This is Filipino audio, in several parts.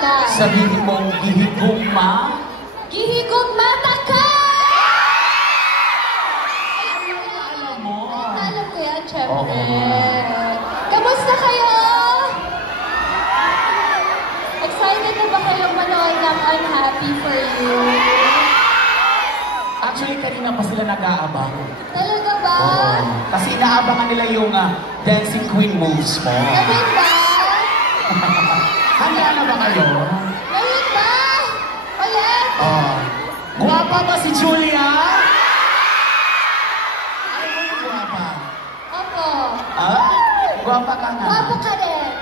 sila. Sabihin mong gihigugma. Gihigugma ka! Alam mo. Alam ko yan, syempre. Oo. Kamusta kayo? Excited na ba kayong manood ng I'm Happy For You? Actually, kanina pa sila nag-aabang. Talaga ba? Oo. Kasi inaabangan nila yung dancing queen moves mo. Ngayon ba? Handa na ba kayo? Ngayon ba? Ulit? Oh. Guwapa ba si Julia? Ay, mo yung guwapa? Opo. Ah? Guwapa ka nga. Guwapo ka rin.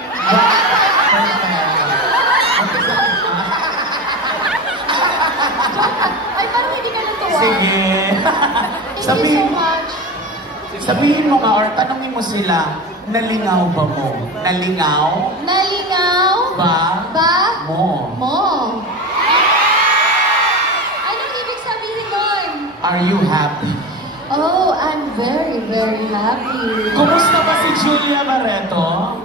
Ay, parang hindi ka natuwa. Sige. Thank you so much. Sabihin mo nga or tanongin mo sila, nalingaw ba mo? Nalingaw? Nalingaw? Ba? Ba? Mo. Mo. Anong ibig sabihin nun? Are you happy? Oh, I'm very, very happy. Kumusta ba si Julia Barreto?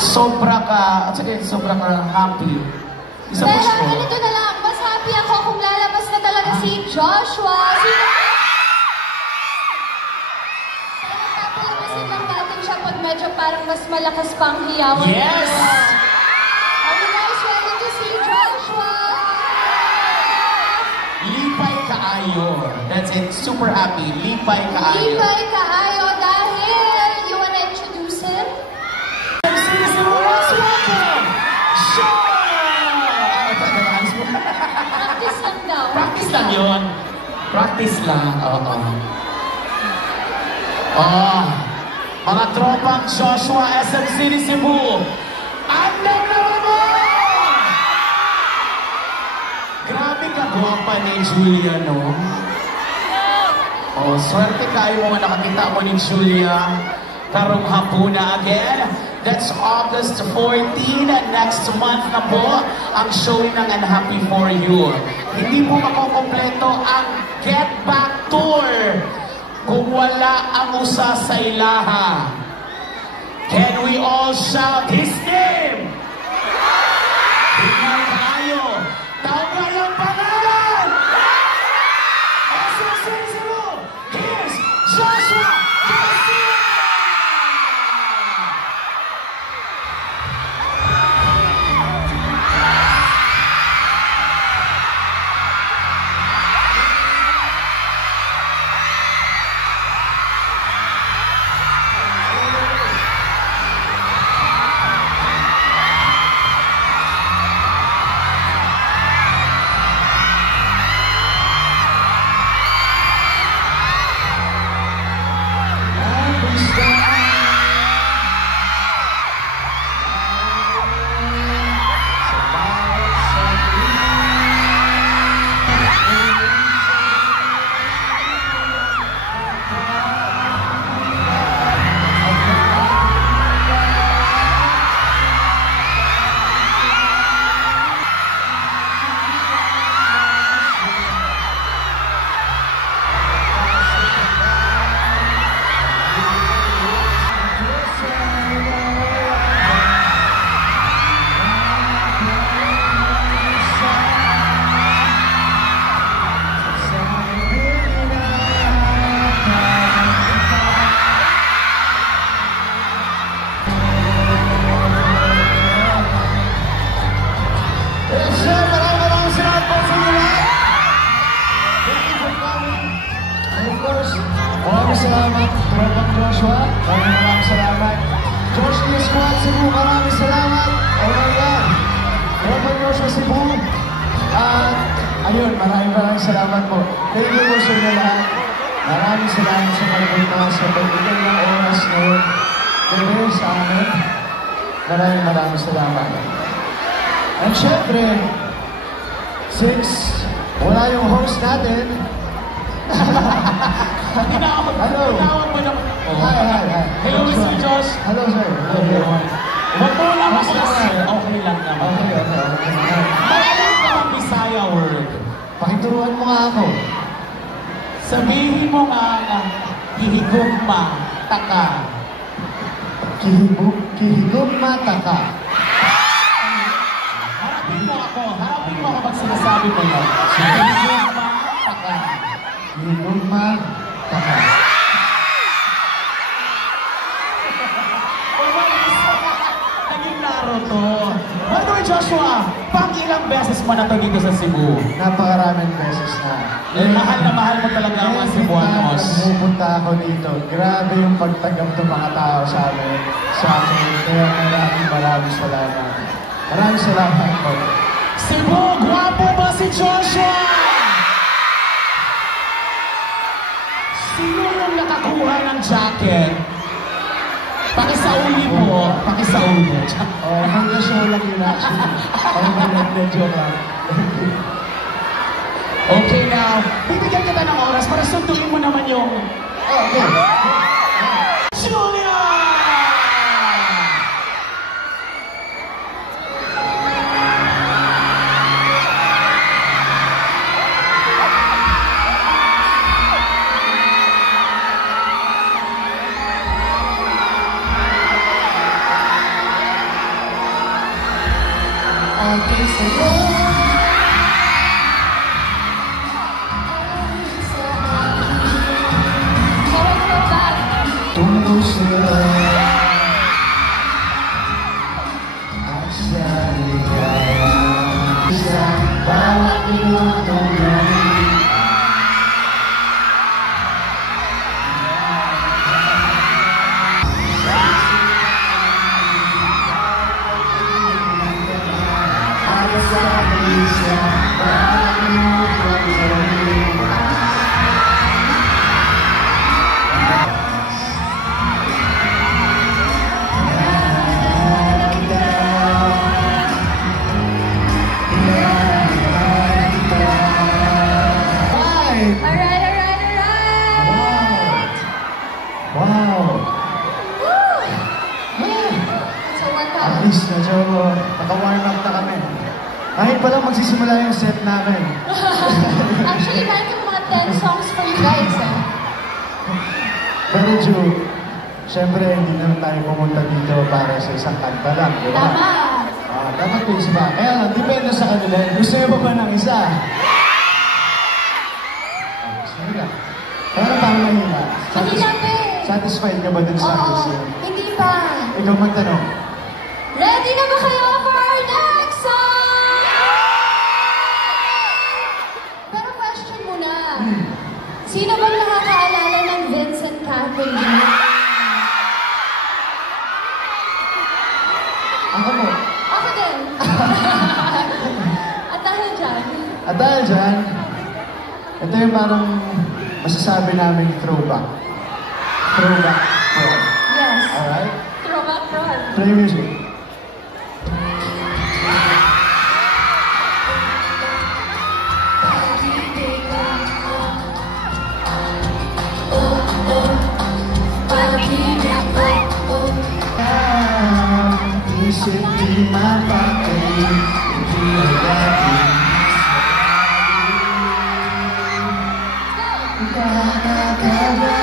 Sobra ka happy. Isa Pero po siya. ganito na lang, mas happy ako kung lalabas na talaga si Joshua. Pero papalabasin lang natin siya pag medyo parang mas malakas pang hiyawan. Yes! Are you guys ready to see Joshua? Lipay kaayo. That's it. Super happy. Lipay kaayo. Lipay kaayo dahil you wanna introduce him? Let's welcome Sean! Practice lang daw. Practice lang yun. Practice lang. Oo. Oh, mga tropang Joshua SM City Cebu. Andang naman mo! Grabe ka gwapa ni Julia, no? Oh, swerte kayo mga nakakita mo ni Julia. Karong hapuna again. That's August 14. Next month na po ang showing ng Unhappy For You. Hindi po makukompleto ang Get Back Tour kung wala ang usa sa ilaha. Can we all shout his name? Tingnan tayo. Tawag ang pangalan! SSC Here's Joshua Garcia! Maraming salamat, Tropang Joshua. Maraming salamat. Josh Lee Squad Cebu, maraming salamat. Oh my God. Tropang Joshua Cebu. At ayun, maraming salamat po. Thank you po sa inyo lahat. Maraming salamat sa pagpunta sa pagbigay ng oras ngayon. Gabi sa amin. Maraming salamat. And syempre, since wala yung host natin, hello. Hi. Hello, Mr. Josh. Hello, sir. Hello, everyone. Wag mo lang ako kasi. Okay lang naman. Okay. Magaling ka ng Bisaya word. Pakituruan mo nga ako. Sabihin mo nga na hihigugma taka. Gihigugma. Kihigong mata ka. Harapin mo ako pag sinasabi mo yun. Kihigong mata ka. Kihigong mata ka. Naging laro to. By the way, Joshua, pang ilang beses mo na to dito sa Cebu? Napakaraming beses na. Mahal na mahal mo talaga ang mga Cebuanos. Pumupunta ako dito. Grabe yung pagtanggap ng mga tao sa amin. Kaya maraming salamat. Maraming salamat po. Cebu, gwapo ba si Joshua? Sino yung nakakuha ng jacket? Pakisauli po. Pakisauli. Oh, hanggang show lang yun actually. Parang joke lang. Okay now, bibigyan kita ng oras para sunduin mo naman yung... Okay. Julia! Tungo sila at sa ligaya sa bawat minutong gabi. At sa isa bawat minutong gabi. Alright. Wow! So, At least, medyo naka-warm up na kami. Kahit pa lang magsisimula yung set namin. Actually, meron yung mga 10 songs for you guys, eh. Pero Ju, syempre hindi naman tayo pumunta dito para sa isang kanta lang, di ba? Tama. Dapat yung isa ba? Kaya lang, depende sa kanila. Gusto nyo ba ng isa? Gusto nyo lang. Kaya lang parang mahina. Hindi lang, eh. Satisfied ka ba dun sa Oo, hindi pa. Ikaw magtanong. Ready na ba kayo for our next song? Pero question muna. Sino bang nakakaalala ng Vincent Catherine? Ako mo. Ako din. At dahil dyan, At dahil dyan, ito yung parang masasabi namin throwback. Throwback prom. yes, Alright? throwback front. Play music. Isip di mapatay, hindi agad. Nakakagawa,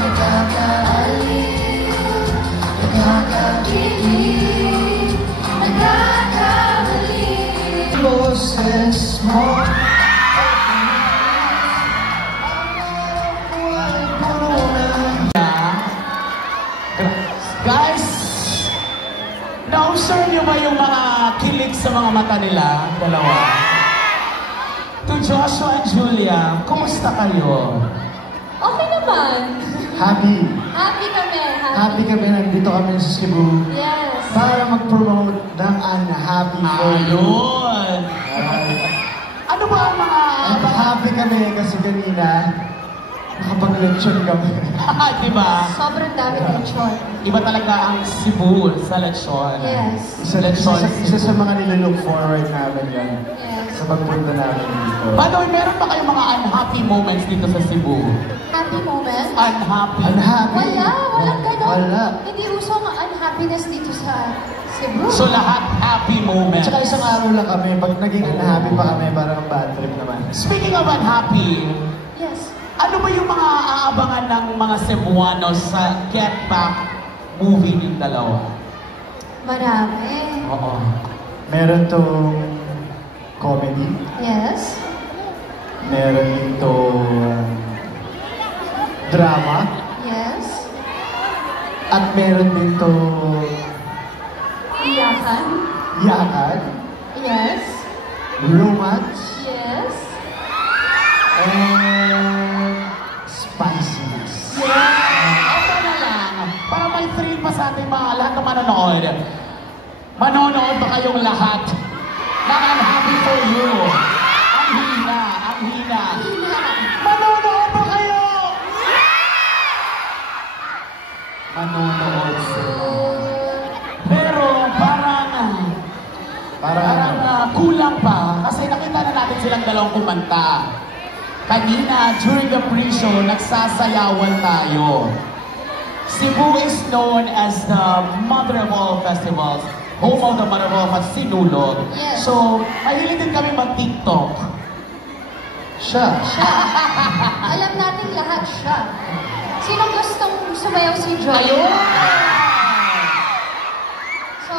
nakakaaliw, nakakakilig, Nagkakamali. boses mo. Guys, na-observe nyo ba yung mga kilig sa mga mata nila? Dalawa. To Joshua and Julia, kumusta kayo? Okay naman. Happy. Happy kami. Happy kami, nandito kami sa Cebu Yes. para mag-promote ng Unhappy for You. Ayun! Ano ba ang mga... Happy kami kasi kanina nakapag-lechon kami. Diba? Sobrang dami ng chore. Iba talaga ang Cebu sa lechon. Yes. Isa sa mga nililook forward namin yan Yes. sa pagpunta namin dito. By the way, meron ba kayong mga unhappy moments dito sa Cebu? Happy moment? Unhappy? Unhappy? Walang ganon. Wala. Hindi uso ang unhappiness dito sa Cebu. So lahat happy moments. Tsaka isang araw lang kami, pag naging unhappy pa kami, parang bad trip naman. Speaking of unhappy, Yes. ano ba yung mga aabangan ng mga Cebuanos sa Get Back movie yung dalawa? Marami. Oo. Meron tong comedy. Yes. Meron dito drama. Yes. At meron dito Iyakan. yakan, Yes. romance, Yes. and spiciness. Ito na lang. Para may thrill pa sa ating mga lahat na manonood. Manonood ba kayong lahat ng I'm Happy For You? Ang hina, ang hina. Manonood ba kayo? Manonood sila. Pero parang kulang pa kasi nakita na natin silang dalawang kumanta. Kanina, during the pre-show, nagsasayawan tayo. Cebu is known as the mother of all festivals, home of the mother of all festivals, Sinulog. Yes. So, mahilig din kami mag-TikTok. Siya. Alam natin lahat siya. Sino gustong sumayaw si Joy? Ayun! So,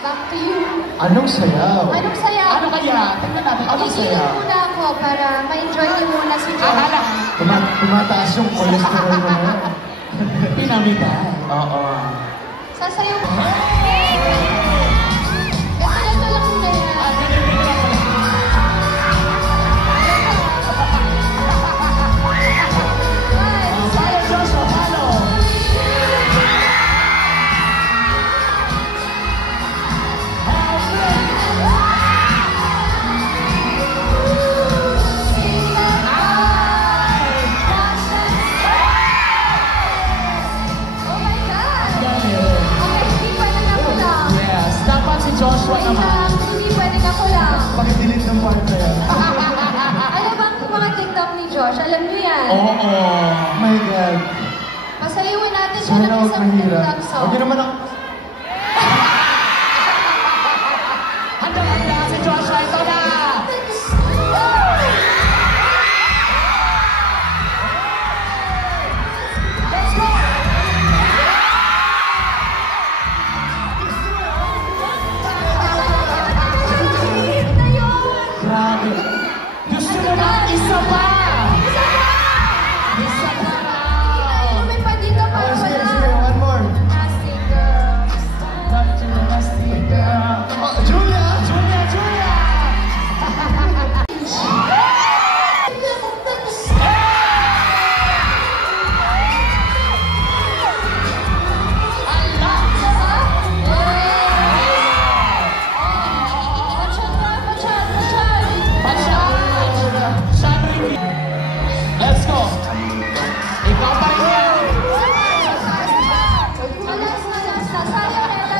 back to you. Anong sayaw? Anong sayaw? Ano kaya? Tingnan natin, ano Gigilin saya? muna ako para ma-enjoy niyo muna si Joy. Akala, Tumataas yung cholesterol mo ngayon. pinamigay. Oo. Sasayaw ko. Ganito lang muna yan. Ah, ganun din lang pala. Follow Joshua, follow! Oh my God! Okay, hindi pwede na ako lang. Yes, dapat si Joshua Wait naman. lang, hindi pwede na ako lang. Pakitilid ng part na yan. Alam ba ang mga TikTok ni Josh? Alam niyo yan. Oo. Oh my God. Pasayawan natin siya Sana ng huwag isang mahirap. TikTok song. Huwag niyo naman ako... Handa si Joshua, ito na! Let's go! Hit na yun! Grabe. Gusto mo na isa pa? Isa pa! Lumipad dito para Oh, sige, wala. sige. One more. Nasty girls. Love to the nasty girl. Oh, Julia! Julia, Julia! Let's go! Ikaw pa rin yan!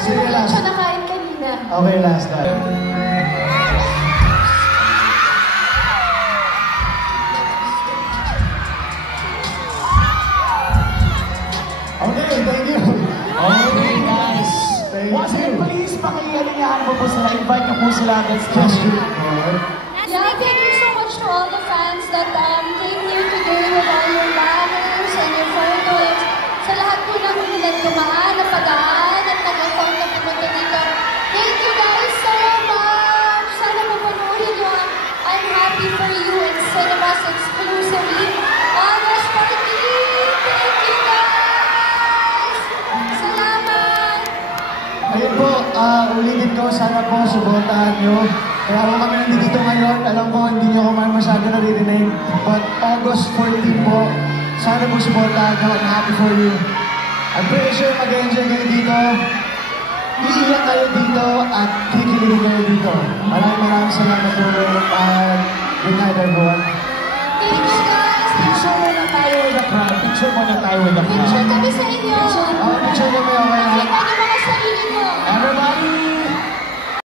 Sige, last. Okay, last time. Okay, thank you. Okay, guys. Thank Once again, you. please, pakialigahan mo po sila. Invite niyo po sila agad sa Gesture. Yeah, thank you so much to all the fans that came here today with all your banners and your photos. Sa lahat po ng nagdumaan, napadaan, at nag-account na pumunta dito. Thank you guys so much! Sana mapanoorin nyo ang I'm Happy For You in cinemas exclusively. August 14! Thank you guys! Salamat! Ayun po, ulitin ko, sana po suportahan nyo. Kaya kung kami nandito ngayon, alam ko hindi nyo ko man masyado naririnig. But August 14 po, sana po suportahan nyo. I'm happy for you. I'm pretty sure mag-enjoy kayo dito. Iiyak kayo dito at kikiligin kayo dito. Maraming salamat po. Good night everyone. Thank you guys! Picture muna tayo with the crowd. Picture muna tayo with the crowd. Picture kami sa inyo! Picture kami, okay?